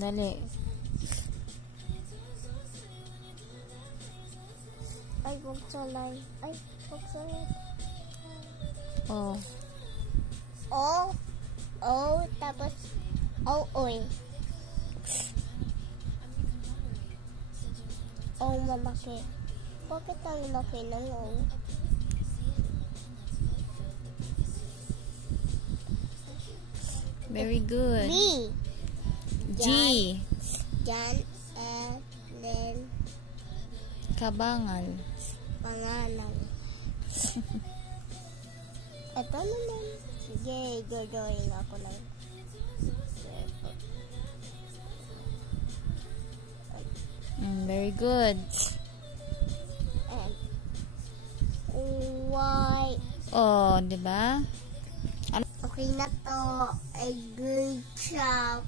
Dali. Ay, huwag salay. Ay, huwag salay. Oh. Tapos oy. Malaki. Bakit ang laki ng Very good. B. G. Jan, and then Kabangal. pangalan. Ito naman. Sige, gagawin ako lang. Very good. And Y. Oh, di ba? Okay na to. A good job.